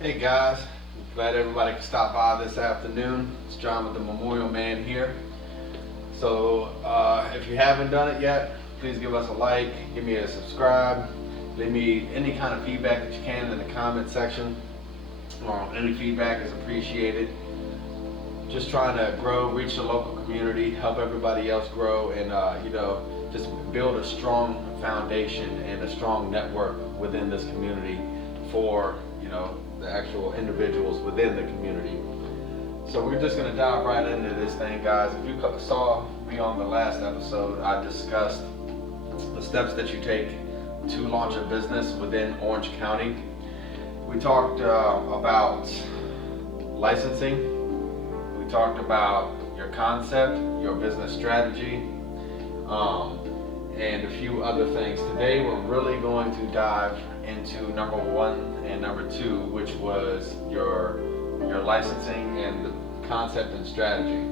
Hey guys, glad everybody could stop by this afternoon. It's John with the Memorial Man here. So if you haven't done it yet, please give us a like, give me a subscribe, leave me any kind of feedback that you can in the comment section. Any feedback is appreciated. Just trying to grow, reach the local community, help everybody else grow, and just build a strong foundation and a strong network within this community for the actual individuals within the community. So we're just going to dive right into this thing, guys. If you saw me on the last episode, I discussed the steps that you take to launch a business within Orange County. We talked about licensing. We talked about your concept, your business strategy, and a few other things. Today we're really going to dive into number one and number two, which was your licensing and the concept and strategy.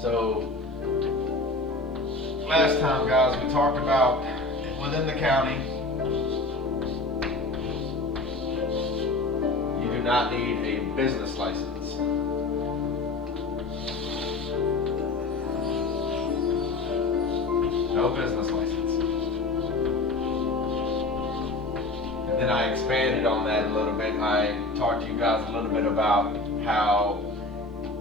So last time, guys, we talked about within the county, you do not need a business license. No business license. And then I expanded on that a little bit. I talked to you guys a little bit about how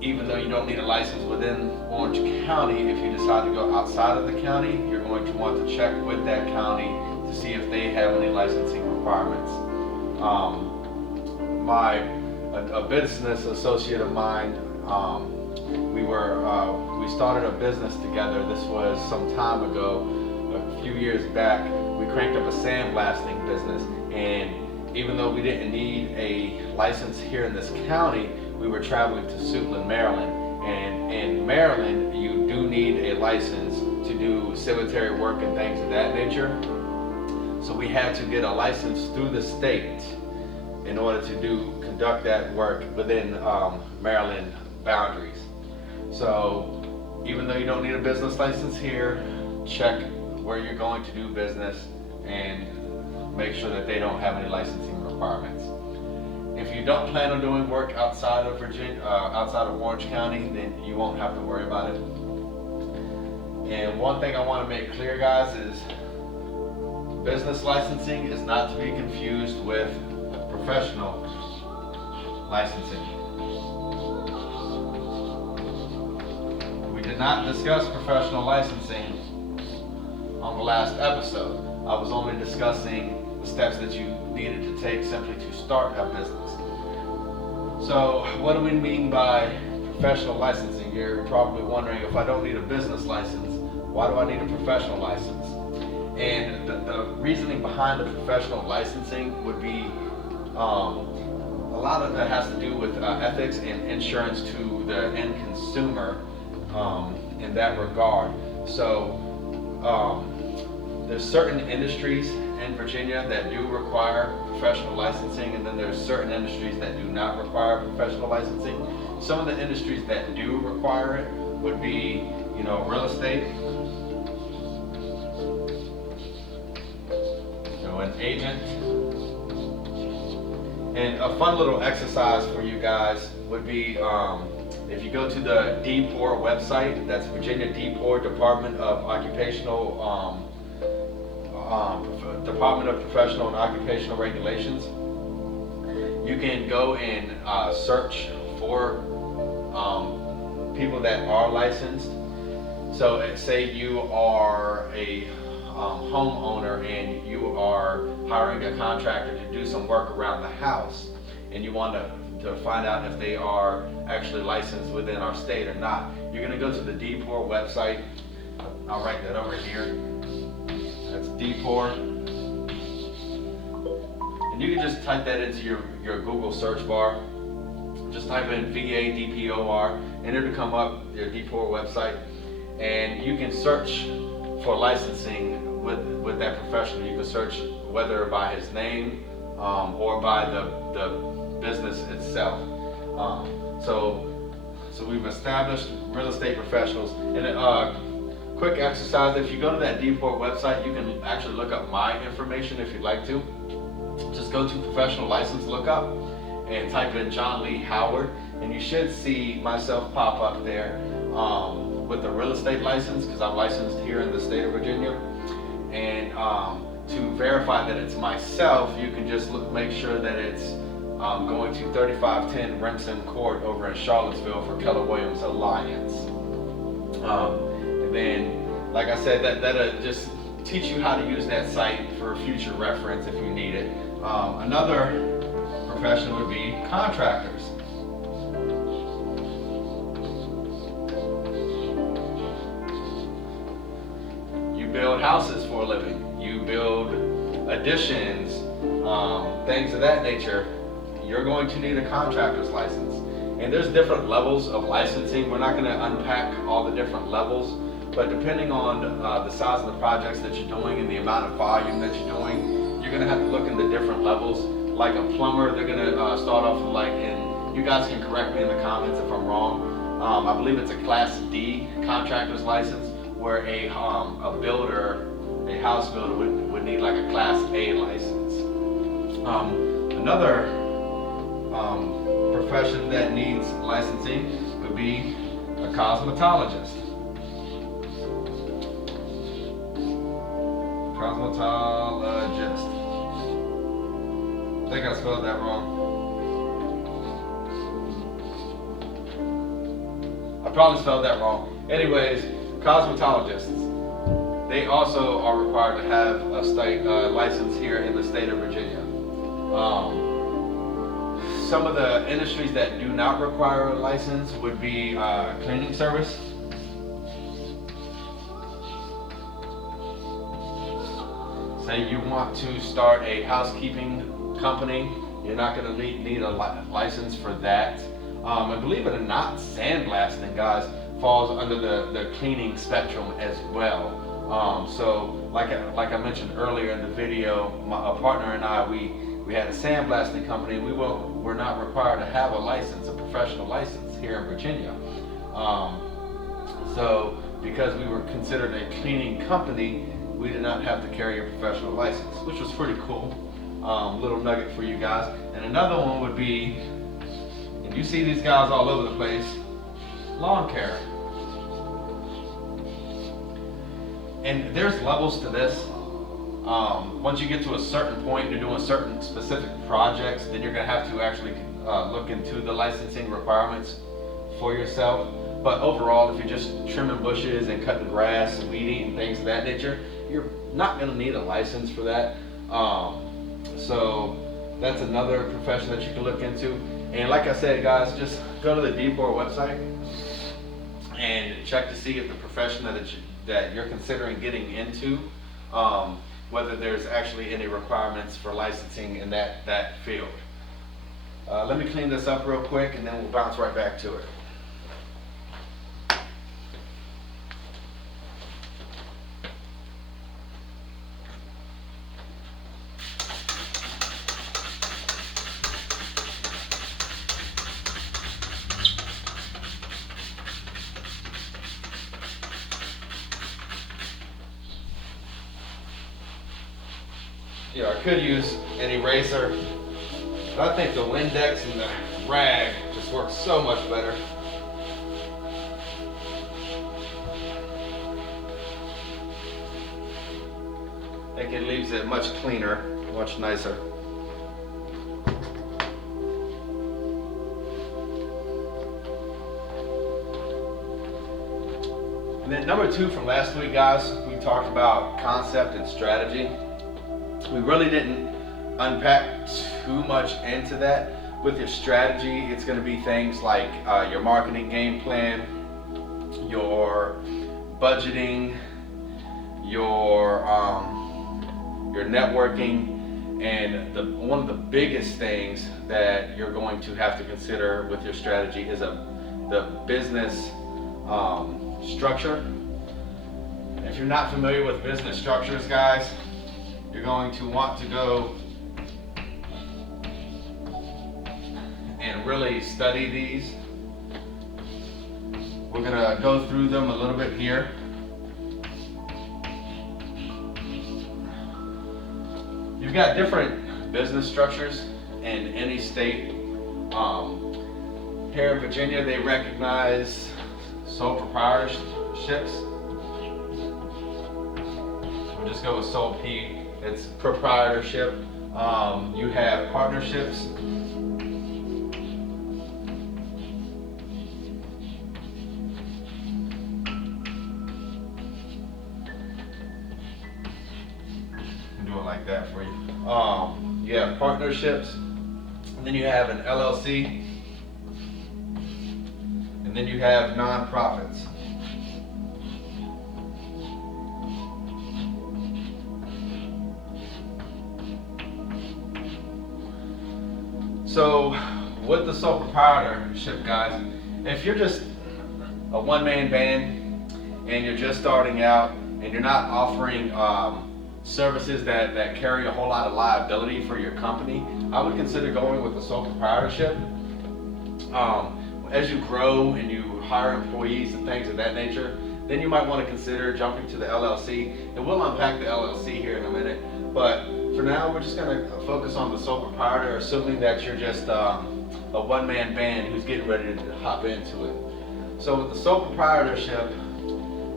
even though you don't need a license within Orange County, if you decide to go outside of the county, you're going to want to check with that county to see if they have any licensing requirements. A business associate of mine, we started a business together. This was some time ago, a few years back. We cranked up a sandblasting business, and even though we didn't need a license here in this county, we were traveling to Suitland, Maryland, and in Maryland you do need a license to do cemetery work and things of that nature. So we had to get a license through the state in order to conduct that work within Maryland boundaries. So even though you don't need a business license here, check where you're going to do business and make sure that they don't have any licensing requirements. If you don't plan on doing work outside of Virginia, outside of Orange County, then you won't have to worry about it. And one thing I want to make clear, guys, is business licensing is not to be confused with professional licensing. We did not discuss professional licensing on the last episode. I was only discussing the steps that you needed to take simply to start a business. So what do we mean by professional licensing? You're probably wondering, if I don't need a business license, why do I need a professional license? And the reasoning behind the professional licensing would be a lot of that has to do with ethics and insurance to the end consumer in that regard. So there's certain industries in Virginia that do require professional licensing, and then there's certain industries that do not require professional licensing. Some of the industries that do require it would be, real estate, an agent. And a fun little exercise for you guys would be if you go to the DPOR website, that's Virginia DPOR, Department of Department of Professional and Occupational Regulations. You can go and search for people that are licensed. So say you are a homeowner and you are hiring a contractor to do some work around the house, and you want to find out if they are actually licensed within our state or not. You're going to go to the DPOR website. I'll write that over here. That's DPOR. And you can just type that into your Google search bar. Just type in VADPOR and it'll come up, your DPOR website. And you can search for licensing with that professional. You can search whether by his name or by the business itself. So we've established real estate professionals. And quick exercise, if you go to that DPOR website, you can actually look up my information if you'd like to. just go to professional license lookup and type in John Lee Howard, and you should see myself pop up there with a real estate license, because I'm licensed here in the state of Virginia. And to verify that it's myself, you can just make sure that it's going to 3510 Remsen Court over in Charlottesville for Keller Williams Alliance. And then, like I said, that'll just teach you how to use that site for future reference if you need it. Another profession would be contractors. You build houses for a living. You build additions, things of that nature. You're going to need a contractor's license. And there's different levels of licensing. We're not going to unpack all the different levels, but depending on the size of the projects that you're doing and the amount of volume that you're doing, you're going to have to look into different levels. Like a plumber, they're going to start off with and you guys can correct me in the comments if I'm wrong. I believe it's a Class D contractor's license, where a builder, a house builder would need like a Class A license. Another profession that needs licensing would be a cosmetologist. Cosmetologist. I think I spelled that wrong. I probably spelled that wrong. Anyways, cosmetologists. They also are required to have a state license here in the state of Virginia. Some of the industries that do not require a license would be cleaning service. Say you want to start a housekeeping company, you're not going to need a license for that. And believe it or not, sandblasting, guys, falls under the cleaning spectrum as well. So like I mentioned earlier in the video, a partner and I, we had a sandblasting company. We're not required to have a license, a professional license here in Virginia. So because we were considered a cleaning company, we did not have to carry a professional license, which was pretty cool. Little nugget for you guys. And another one would be, and you see these guys all over the place, lawn care. And there's levels to this. Once you get to a certain point, you're doing certain specific projects, then you're going to have to actually look into the licensing requirements for yourself. But overall, if you're just trimming bushes and cutting grass, weed eating, things of that nature, you're not going to need a license for that. So that's another profession that you can look into. And like I said, guys, just go to the D4 website and check to see if the profession that you're considering getting into, whether there's actually any requirements for licensing in that field. Let me clean this up real quick and then we'll bounce right back to it. Yeah, I could use an eraser, but I think the Windex and the rag just works so much better. I think it leaves it much cleaner, much nicer. And then number 2 from last week, guys, we talked about concept and strategy. We really didn't unpack too much into that. With your strategy, it's going to be things like your marketing game plan, your budgeting, your networking, and one of the biggest things that you're going to have to consider with your strategy is the business structure. If you're not familiar with business structures, guys, you're going to want to go and really study these. We're going to go through them a little bit here. You've got different business structures in any state. Here in Virginia, they recognize sole proprietorships. We'll just go with sole P. It's proprietorship. You have partnerships. Do it like that for you. You have partnerships, and then you have an LLC, and then you have nonprofits. So with the sole proprietorship, guys, if you're just a one-man band and you're just starting out and you're not offering services that carry a whole lot of liability for your company, I would consider going with the sole proprietorship. As you grow and you hire employees and things of that nature, then you might want to consider jumping to the LLC. And we'll unpack the LLC here in a minute. But for now, we're just going to focus on the sole proprietor, assuming that you're just a one-man band who's getting ready to hop into it. So with the sole proprietorship,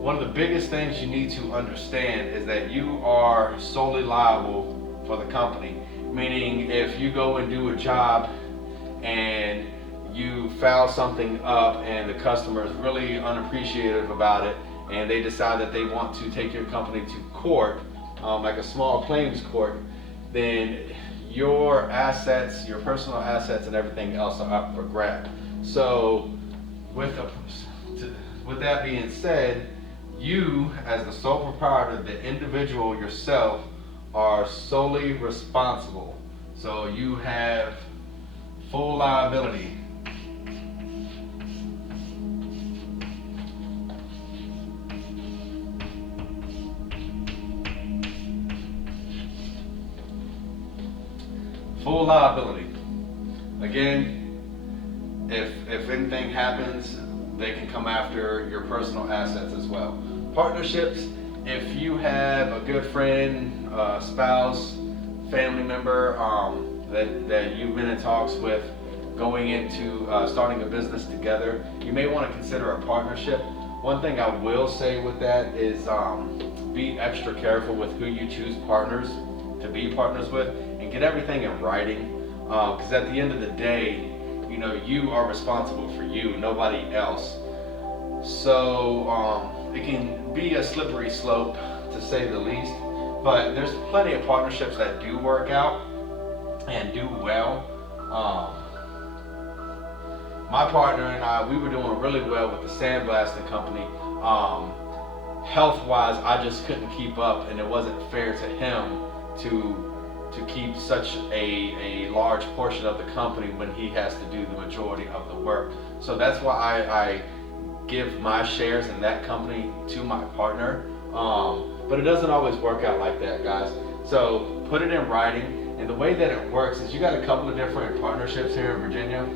one of the biggest things you need to understand is that you are solely liable for the company. Meaning, if you go and do a job and you foul something up and the customer is really unappreciative about it and they decide that they want to take your company to court, like a small claims court, then your assets, your personal assets and everything else are up for grab. So with that being said, you as the sole proprietor, the individual yourself, are solely responsible. So you have full liability. Full liability. Again, if anything happens, they can come after your personal assets as well. Partnerships, if you have a good friend, spouse, family member that you've been in talks with going into starting a business together, you may want to consider a partnership. One thing I will say with that is be extra careful with who you choose partners to be partners with, and get everything in writing, because at the end of the day, you know, you are responsible for you, nobody else. So it can be a slippery slope, to say the least, but there's plenty of partnerships that do work out and do well. My partner and I, we were doing really well with the sandblasting company. Health-wise, I just couldn't keep up, and it wasn't fair to him to keep such a large portion of the company when he has to do the majority of the work. So that's why I give my shares in that company to my partner. But it doesn't always work out like that, guys. So put it in writing. And the way that it works is you got a couple of different partnerships here in Virginia.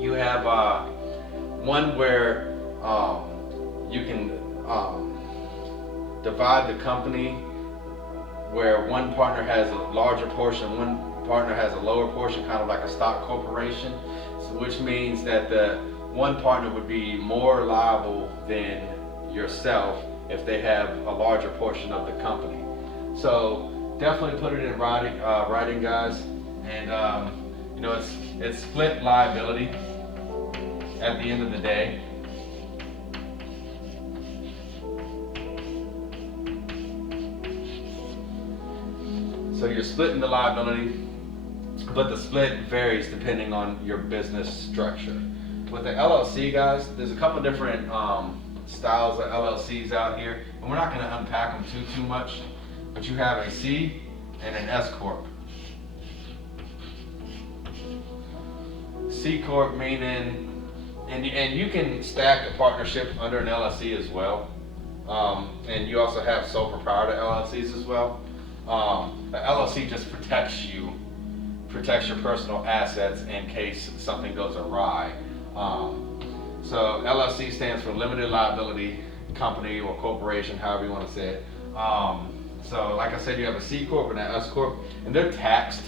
You have one where you can divide the company, where one partner has a larger portion, one partner has a lower portion, kind of like a stock corporation, so which means that the one partner would be more liable than yourself if they have a larger portion of the company. So definitely put it in writing, guys, and you know, it's split liability at the end of the day. So you're splitting the liability, but the split varies depending on your business structure. With the LLC, guys, there's a couple different styles of LLCs out here, and we're not going to unpack them too much, but you have a C and an S Corp. C Corp meaning, and you can stack a partnership under an LLC as well, and you also have sole proprietor LLCs as well. The LLC just protects your personal assets in case something goes awry. So LLC stands for limited liability company or corporation, however you want to say it. So like I said, you have a C Corp and an S Corp, and they're taxed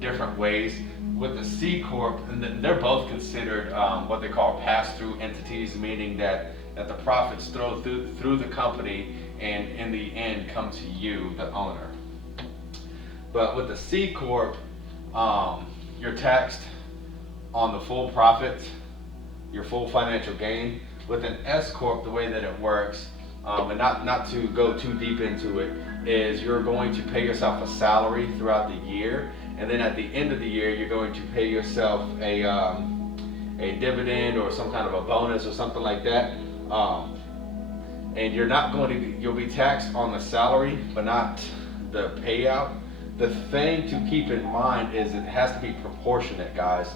different ways. With the C Corp, and they're both considered what they call pass-through entities, meaning that the profits flow through the company and in the end come to you, the owner. But with the C Corp, you're taxed on the full profit, your full financial gain. With an S Corp, the way that it works, and not to go too deep into it, is you're going to pay yourself a salary throughout the year, and then at the end of the year, you're going to pay yourself a dividend or some kind of a bonus or something like that. And you'll be taxed on the salary, but not the payout. The thing to keep in mind is it has to be proportionate, guys.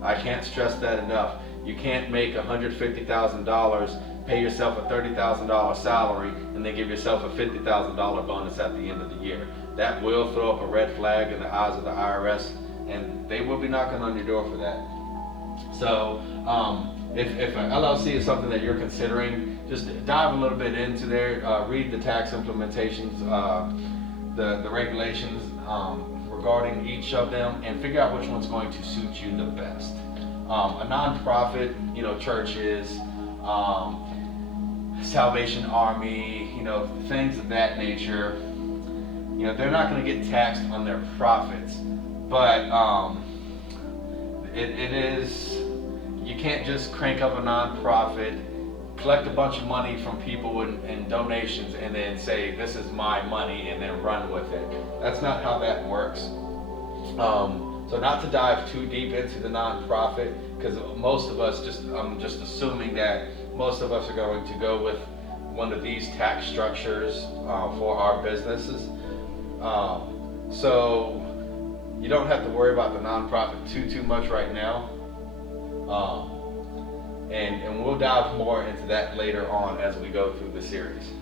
I can't stress that enough. You can't make $150,000, pay yourself a $30,000 salary, and then give yourself a $50,000 bonus at the end of the year. That will throw up a red flag in the eyes of the IRS, and they will be knocking on your door for that. So if an LLC is something that you're considering, just dive a little bit into there, read the tax implementations, the regulations regarding each of them, and figure out which one's going to suit you the best. A nonprofit, churches, Salvation Army, things of that nature, they're not going to get taxed on their profits, but you can't just crank up a nonprofit, collect a bunch of money from people in donations, and then say, this is my money, and then run with it. That's not how that works. So not to dive too deep into the nonprofit, because most of us, I'm just assuming that most of us are going to go with one of these tax structures for our businesses. So you don't have to worry about the nonprofit too much right now. And we'll dive more into that later on as we go through the series.